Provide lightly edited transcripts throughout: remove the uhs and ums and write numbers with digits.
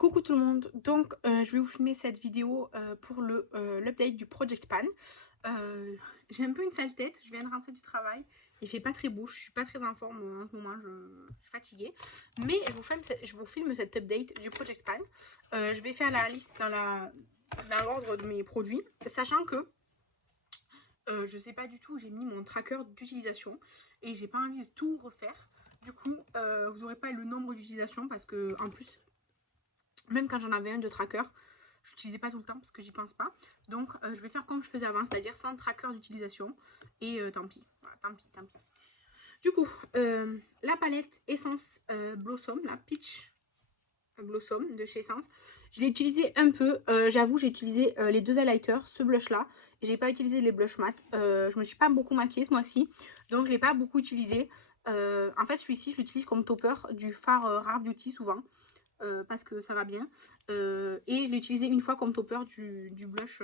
Coucou tout le monde, donc je vais vous filmer cette vidéo pour l'update du Project Pan. J'ai un peu une sale tête, je viens de rentrer du travail, il fait pas très beau, je suis pas très en forme en ce moment, je suis fatiguée. Mais je vous filme cette update du Project Pan. Je vais faire la liste dans l'ordre de mes produits, sachant que je sais pas du tout, j'ai mis mon tracker d'utilisation et j'ai pas envie de tout refaire. Du coup, vous aurez pas le nombre d'utilisations parce que en plus même quand j'en avais un de tracker, je l'utilisais pas tout le temps parce que j'y pense pas. Donc je vais faire comme je faisais avant, c'est-à-dire sans tracker d'utilisation. Et tant pis, voilà, tant pis, tant pis. Du coup, la palette Essence Blossom, la Peach Blossom de chez Essence, je l'ai utilisé un peu. J'avoue, j'ai utilisé les deux highlighters, ce blush là. J'ai pas utilisé les blush mat. Je me suis pas beaucoup maquillée ce mois-ci, donc je l'ai pas beaucoup utilisé. En fait, celui-ci, je l'utilise comme topper du fard Rare Beauty souvent. Parce que ça va bien. Et je l'ai utilisé une fois comme topper du blush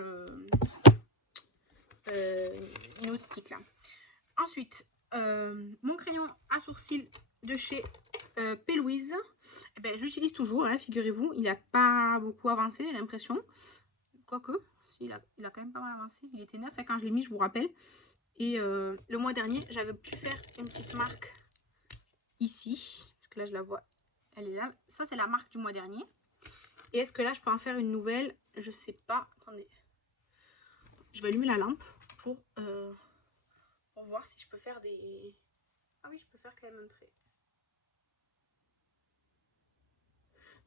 Nude Stick là. Ensuite, mon crayon à sourcils de chez P. Louise, eh ben, je l'utilise toujours, hein, figurez-vous. Il n'a pas beaucoup avancé, j'ai l'impression. Quoique, si, il a quand même pas mal avancé. Il était neuf hein, quand je l'ai mis, je vous rappelle. Et le mois dernier, j'avais pu faire une petite marque ici. Parce que là, je la vois. Elle est là. Ça, c'est la marque du mois dernier. Et est-ce que là, je peux en faire une nouvelle? Je sais pas. Attendez. Je vais allumer la lampe pour voir si je peux faire des... Ah oui, je peux faire quand même un trait.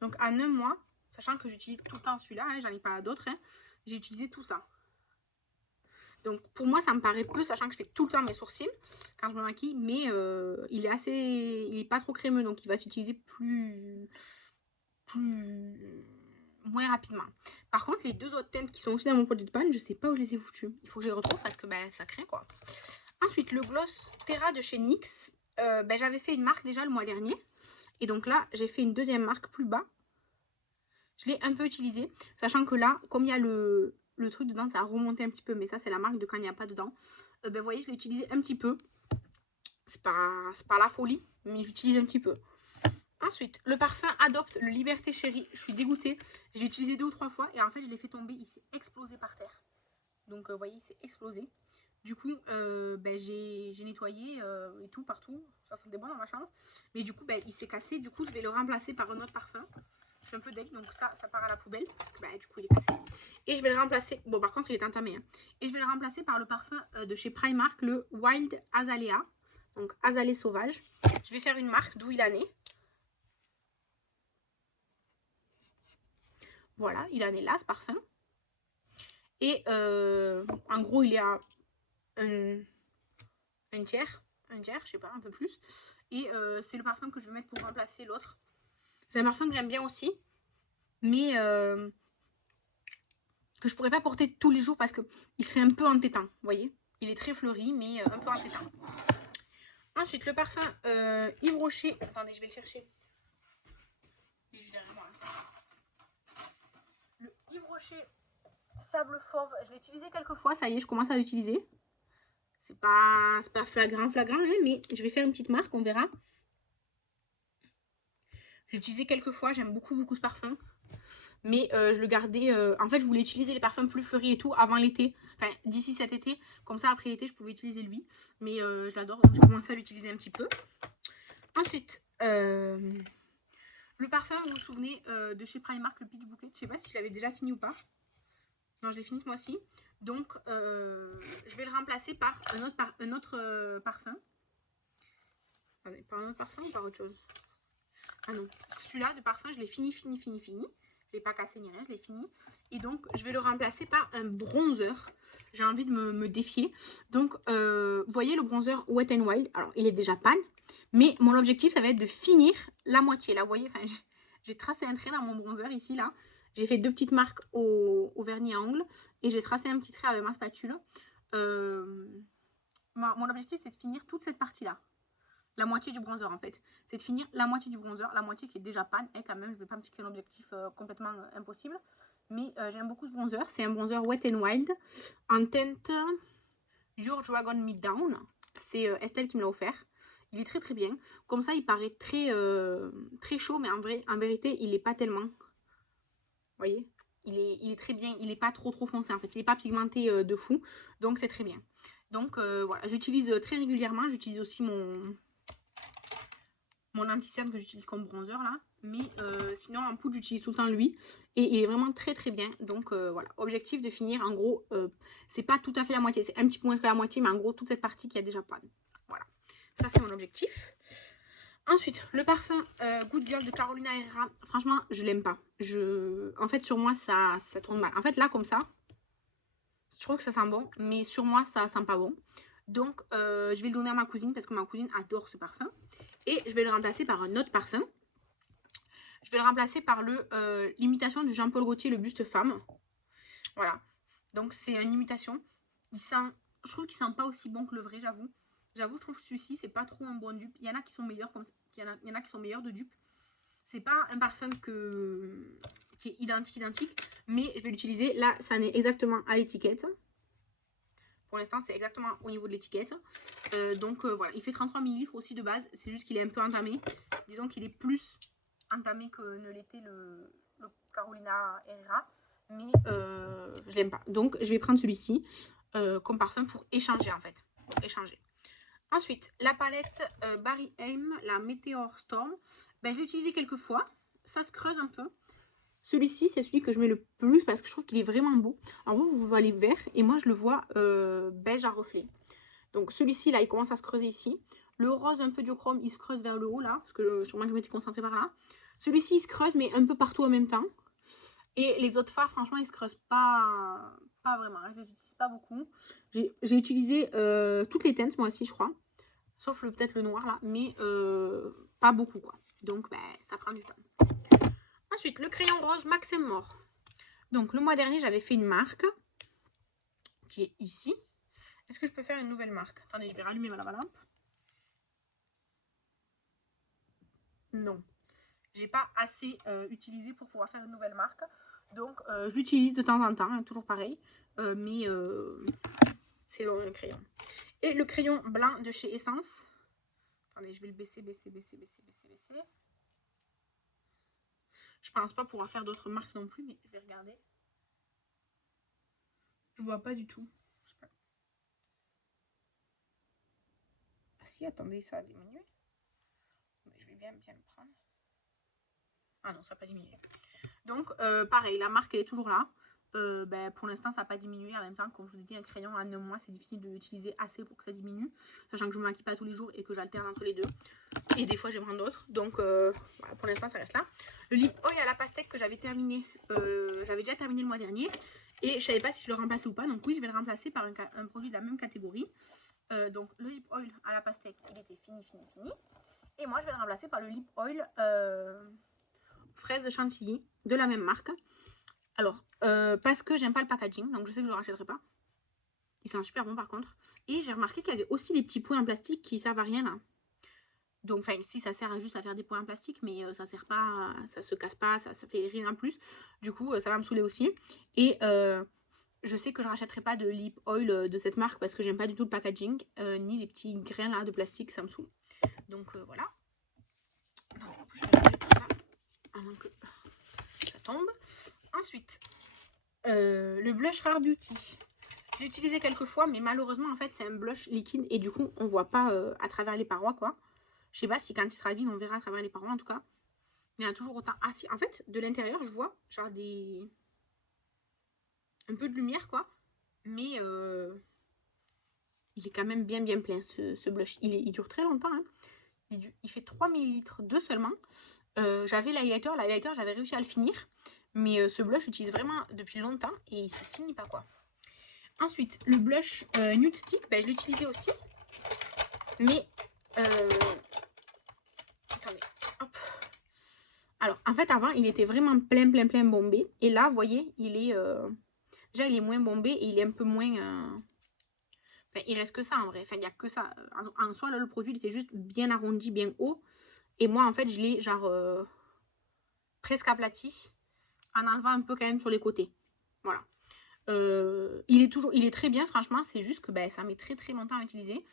Donc, en un mois, sachant que j'utilise tout le temps celui-là, hein, j'en ai pas d'autres, hein, j'ai utilisé tout ça. Donc, pour moi, ça me paraît peu, sachant que je fais tout le temps mes sourcils quand je me maquille, mais il est assez... Il est pas trop crémeux, donc il va s'utiliser moins rapidement. Par contre, les deux autres teintes qui sont aussi dans mon produit de panne, je sais pas où je les ai foutues. Il faut que je les retrouve parce que ben, ça craint quoi. Ensuite, le gloss Terra de chez NYX. Ben, j'avais fait une marque déjà le mois dernier. Et donc là, j'ai fait une deuxième marque plus bas. Je l'ai un peu utilisé. Sachant que là, comme il y a le truc dedans, ça a remonté un petit peu. Mais ça, c'est la marque de quand il n'y a pas dedans. Ben, vous voyez, je l'ai utilisé un petit peu. C'est pas la folie, mais j'utilise un petit peu. Ensuite, le parfum Adopte, le Liberté Chérie. Je suis dégoûtée. Je l'ai utilisé 2 ou 3 fois. Et en fait, je l'ai fait tomber. Il s'est explosé par terre. Donc, vous voyez, il s'est explosé. Du coup, ben, j'ai nettoyé et tout partout. Ça sentait bon dans ma chambre. Mais du coup, ben, il s'est cassé. Du coup, je vais le remplacer par un autre parfum. Je suis un peu deg, donc ça part à la poubelle. Parce que ben, du coup, il est cassé. Et je vais le remplacer. Bon, par contre, il est entamé. Hein. Et je vais le remplacer par le parfum de chez Primark, le Wild Azalea. Donc, azalée sauvage. Je vais faire une marque d'où il en est. Voilà, il en est là, ce parfum. Et en gros, il est à un tiers, je sais pas, un peu plus. Et c'est le parfum que je vais mettre pour remplacer l'autre. C'est un parfum que j'aime bien aussi, mais que je pourrais pas porter tous les jours parce qu'il serait un peu entêtant, vous voyez. Il est très fleuri, mais un peu entêtant. Ensuite, le parfum Yves Rocher. Attendez, je vais le chercher. Il est juste derrière moi. Le Yves Rocher Sable Fauve, je l'ai utilisé quelques fois, ça y est, je commence à l'utiliser. C'est pas flagrant, hein, mais je vais faire une petite marque, on verra. J'ai utilisé quelques fois, j'aime beaucoup ce parfum. Mais je le gardais... en fait, je voulais utiliser les parfums plus fleuris et tout avant l'été. Enfin, d'ici cet été. Comme ça, après l'été, je pouvais utiliser lui. Mais je l'adore, donc j'ai commencé à l'utiliser un petit peu. Ensuite, le parfum, vous vous souvenez, de chez Primark, le Peach Bouquet. Je sais pas si je l'avais déjà fini ou pas. Non, je l'ai fini ce mois-ci. Donc, je vais le remplacer par un autre parfum. Attendez, par un autre parfum ou par autre chose? Ah non, celui-là de parfum, je l'ai fini. Je ne l'ai pas cassé ni rien, je l'ai fini. Et donc, je vais le remplacer par un bronzer. J'ai envie de me défier. Donc, vous voyez le bronzer Wet n Wild. Alors, il est déjà pan. Mais mon objectif, ça va être de finir la moitié. Là, vous voyez, enfin, j'ai tracé un trait dans mon bronzer ici, là. J'ai fait 2 petites marques au vernis à ongles. Et j'ai tracé un petit trait avec ma spatule. Mon objectif, c'est de finir toute cette partie-là. La moitié du bronzer en fait. C'est de finir la moitié du bronzer, la moitié qui est déjà panne. Et quand même, je ne vais pas me fixer un objectif complètement impossible. Mais j'aime beaucoup ce bronzer. C'est un bronzer Wet n Wild en teinte Your Dragon Me Down. C'est Estelle qui me l'a offert. Il est très bien. Comme ça, il paraît très chaud, mais en vérité, il n'est pas tellement. voyez, il est très bien, il n'est pas trop foncé en fait, il n'est pas pigmenté de fou, donc c'est très bien. Donc voilà, j'utilise très régulièrement, j'utilise aussi mon anti-cerne que j'utilise comme bronzer là, mais sinon en poudre j'utilise tout le temps lui, et il est vraiment très bien. Donc voilà, objectif de finir en gros, c'est pas tout à fait la moitié, c'est un petit peu moins que la moitié, mais en gros toute cette partie qui a déjà panne. Voilà, ça c'est mon objectif. Ensuite, le parfum Good Girl de Carolina Herrera, franchement, je l'aime pas. En fait, sur moi, ça tourne mal. En fait, là, comme ça, je trouve que ça sent bon, mais sur moi, ça sent pas bon. Donc, je vais le donner à ma cousine parce que ma cousine adore ce parfum. Et je vais le remplacer par un autre parfum. Je vais le remplacer par l'imitation du Jean-Paul Gaultier, le buste femme. Voilà. Donc, c'est une imitation. Je trouve qu'il sent pas aussi bon que le vrai, j'avoue. J'avoue, je trouve que celui-ci, c'est pas trop un bon dupe. Il y en a qui sont meilleurs comme ça. Il y en a qui sont meilleurs de dupe. C'est pas un parfum qui est identique, mais je vais l'utiliser. Là, ça en est exactement à l'étiquette. Pour l'instant, c'est exactement au niveau de l'étiquette. Donc voilà, il fait 33 ml aussi de base. C'est juste qu'il est un peu entamé. Disons qu'il est plus entamé que ne l'était le Carolina Herrera. Mais je l'aime pas. Donc je vais prendre celui-ci comme parfum pour échanger en fait. Pour échanger. Ensuite, la palette Barry Aim, la Meteor Storm. Ben, je l'ai utilisé quelques fois. Ça se creuse un peu. Celui-ci, c'est celui que je mets le plus parce que je trouve qu'il est vraiment beau. Alors vous voyez vert et moi je le vois beige à reflet. Donc celui-ci, là, il commence à se creuser ici. Le rose un peu duochrome, il se creuse vers le haut là, parce que sûrement que je m'étais concentrée par là. Celui-ci, il se creuse mais un peu partout en même temps. Et les autres fards, franchement, ils se creusent pas vraiment. Je les utilise pas beaucoup. J'ai utilisé toutes les teintes moi aussi, je crois. Sauf peut-être le noir là, mais pas beaucoup quoi. Donc ça prend du temps. Ensuite, le crayon rose Max Mort. Donc le mois dernier, j'avais fait une marque qui est ici. Est-ce que je peux faire une nouvelle marque? Attendez, je vais rallumer ma lampe. Non. J'ai pas assez utilisé pour pouvoir faire une nouvelle marque. Donc je l'utilise de temps en temps, hein, toujours pareil. Mais c'est long le crayon. Et le crayon blanc de chez Essence. Attendez, je vais le baisser. Je pense pas pouvoir faire d'autres marques non plus, mais je vais regarder. Je vois pas du tout. Ah si, attendez, ça a diminué. Je vais bien le prendre. Ah non, ça n'a pas diminué. Donc, pareil, la marque, elle est toujours là. Pour l'instant, ça n'a pas diminué. En même temps, comme je vous ai dit, un crayon en 9 mois, c'est difficile de l'utiliser assez pour que ça diminue. Sachant que je ne me maquille pas tous les jours et que j'alterne entre les deux. Et des fois, je vais prendre d'autres. Donc, voilà, pour l'instant, ça reste là. Le lip oil à la pastèque que j'avais terminé, j'avais déjà terminé le mois dernier. Et je ne savais pas si je le remplaçais ou pas. Donc, oui, je vais le remplacer par un produit de la même catégorie. Donc, le lip oil à la pastèque, il était fini. Et moi, je vais le remplacer par le lip oil fraise chantilly de la même marque. Alors, parce que j'aime pas le packaging, donc je sais que je le rachèterai pas. Il sent super bon par contre. Et j'ai remarqué qu'il y avait aussi les petits pots en plastique qui servent à rien là. Donc, enfin, si ça sert juste à faire des pots en plastique, mais ça sert pas, ça se casse pas, ça fait rien en plus. Du coup, ça va me saouler aussi. Et je sais que je rachèterai pas de lip oil de cette marque parce que j'aime pas du tout le packaging, ni les petits grains là de plastique, ça me saoule. Donc voilà. Non, je vais regarder tout ça avant que ça tombe. Ensuite, le blush Rare Beauty. J'ai utilisé quelques fois, mais malheureusement, en fait, c'est un blush liquide et du coup, on voit pas à travers les parois, quoi. Je sais pas si quand il sera vide, on verra à travers les parois, en tout cas. Il y en a toujours autant. Ah si, en fait, de l'intérieur, je vois genre un peu de lumière, quoi. Mais il est quand même bien plein, ce blush. Il dure très longtemps, hein. Il fait 3 ml de seulement. J'avais l'highlighter, j'avais réussi à le finir. Mais ce blush, j'utilise vraiment depuis longtemps et il se finit pas, quoi. Ensuite, le blush Nude Stick, je l'ai utilisé aussi. Mais, attendez, hop. Alors, en fait, avant, il était vraiment plein bombé. Et là, vous voyez, il est, déjà, il est moins bombé et il est un peu moins... Enfin, il reste que ça, en vrai. Enfin, il n'y a que ça. En soi, là, le produit, il était juste bien arrondi, bien haut. Et moi, en fait, je l'ai, genre, presque aplati. En enlevant un peu quand même sur les côtés. Voilà. Il est très bien, franchement. C'est juste que ça met très longtemps à utiliser.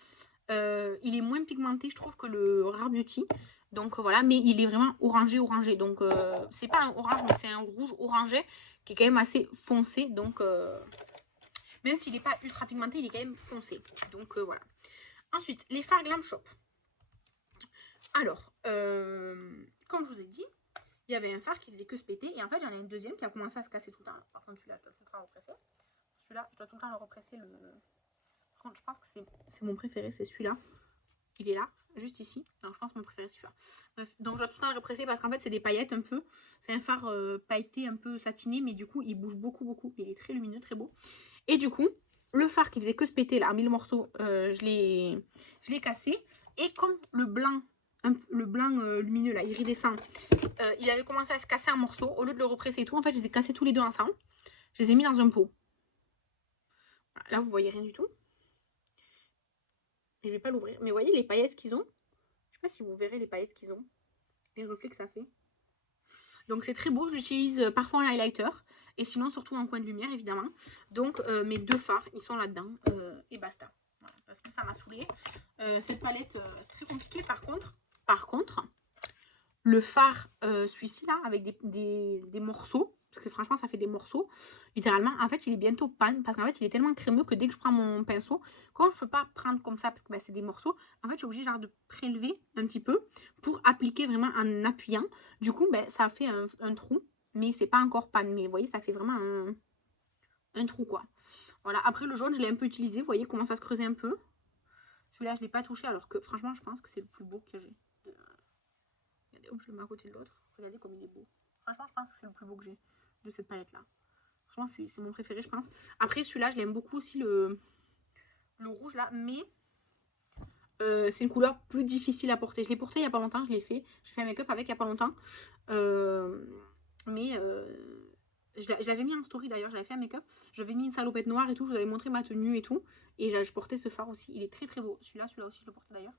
Il est moins pigmenté, je trouve, que le Rare Beauty. Donc voilà, mais il est vraiment orangé, orangé. Donc c'est pas un orange, mais c'est un rouge orangé qui est quand même assez foncé. Donc même s'il n'est pas ultra pigmenté, il est quand même foncé. Donc voilà. Ensuite, les fards Glam Shop. Alors, comme je vous ai dit, il y avait un fard qui faisait que se péter. Et en fait, j'en ai un deuxième qui a commencé à se casser tout le temps. Par contre, celui-là, je dois tout le temps le represser. Celui-là, je dois tout le temps le represser. Par contre, je pense que c'est mon préféré, c'est celui-là. Il est là, juste ici. Donc, je pense que mon préféré, c'est celui-là. Bref, donc, je dois tout le temps le represser parce qu'en fait, c'est des paillettes un peu. C'est un fard pailleté, un peu satiné, mais du coup, il bouge beaucoup, beaucoup. Il est très lumineux, très beau. Et du coup, le fard qui faisait que se péter, là, en 1000 morceaux, je l'ai cassé. Et comme le blanc lumineux, là, iridescent, il avait commencé à se casser en morceaux, au lieu de le represser et tout, en fait, je les ai cassés tous les deux ensemble. Je les ai mis dans un pot. Voilà, là, vous voyez rien du tout. Je vais pas l'ouvrir. Mais vous voyez les paillettes qu'ils ont? Je sais pas si vous verrez les paillettes qu'ils ont. Les reflets que ça fait. Donc c'est très beau. J'utilise parfois un highlighter. Et sinon, surtout en coin de lumière, évidemment. Donc mes deux fards, ils sont là-dedans. Et basta. Voilà, parce que ça m'a saoulée. Cette palette, c'est très compliqué. Par contre, le fard, celui-ci là, avec des morceaux, parce que franchement ça fait des morceaux, littéralement, en fait il est bientôt panne, parce qu'en fait il est tellement crémeux que dès que je prends mon pinceau, comme je peux pas prendre comme ça, parce que bah, c'est des morceaux, en fait je suis obligée genre de prélever un petit peu, pour appliquer vraiment en appuyant, du coup bah, ça fait un trou, mais c'est pas encore panne, mais vous voyez ça fait vraiment un trou quoi. Voilà, après le jaune je l'ai un peu utilisé, vous voyez comment ça se creusait un peu, celui-là je l'ai pas touché, alors que franchement je pense que c'est le plus beau que j'ai. Regardez, hop, je le mets à côté de l'autre. Regardez comme il est beau. Franchement, je pense que c'est le plus beau que j'ai de cette palette-là. Franchement, c'est mon préféré, je pense. Après, celui-là, je l'aime beaucoup aussi, le rouge, là. Mais c'est une couleur plus difficile à porter. Je l'ai porté il n'y a pas longtemps, je l'ai fait. J'ai fait un make-up avec il n'y a pas longtemps. Mais je l'avais mis en story, d'ailleurs. J'avais fait un make-up. J'avais mis une salopette noire et tout. Je vous avais montré ma tenue et tout. Et je portais ce fard aussi. Il est très, très beau. Celui-là aussi, je le portais d'ailleurs.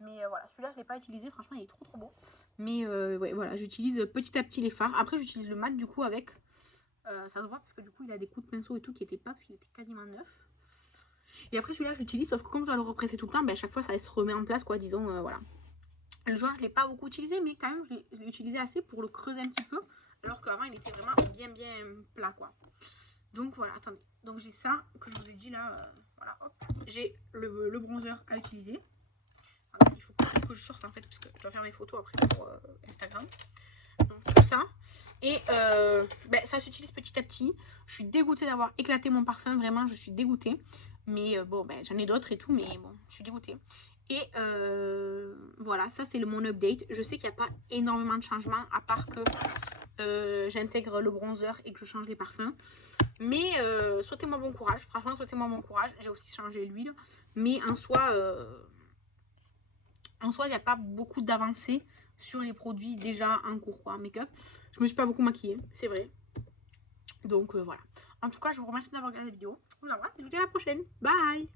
Mais voilà, celui-là, je ne l'ai pas utilisé. Franchement, il est trop, trop beau. Mais ouais, voilà, j'utilise petit à petit les fards. Après, j'utilise le mat du coup avec. Ça se voit parce que du coup, il a des coups de pinceau et tout qui n'étaient pas parce qu'il était quasiment neuf. Et après, celui-là, je l'utilise. Sauf que comme je dois le represser tout le temps, ben, à chaque fois, ça se remet en place, quoi, disons. Voilà. Le jaune, je ne l'ai pas beaucoup utilisé, mais quand même, je l'ai utilisé assez pour le creuser un petit peu. Alors qu'avant, il était vraiment bien, bien plat, quoi. Donc voilà, attendez. Donc j'ai ça que je vous ai dit là. Voilà, hop. J'ai le bronzer à utiliser. Alors, il faut que je sorte en fait, parce que je dois faire mes photos après pour Instagram. Donc tout ça. Et ben, ça s'utilise petit à petit. Je suis dégoûtée d'avoir éclaté mon parfum, vraiment, je suis dégoûtée. Mais bon, ben, j'en ai d'autres et tout, mais bon, je suis dégoûtée. Et voilà, ça c'est mon update. Je sais qu'il n'y a pas énormément de changements, à part que j'intègre le bronzer et que je change les parfums. Mais souhaitez-moi bon courage, franchement, souhaitez-moi bon courage. J'ai aussi changé l'huile, mais en soi, il n'y a pas beaucoup d'avancées sur les produits déjà en cours, quoi, make-up. Je me suis pas beaucoup maquillée, c'est vrai. Donc voilà. En tout cas, je vous remercie d'avoir regardé la vidéo. Voilà, je vous dis à la prochaine. Bye!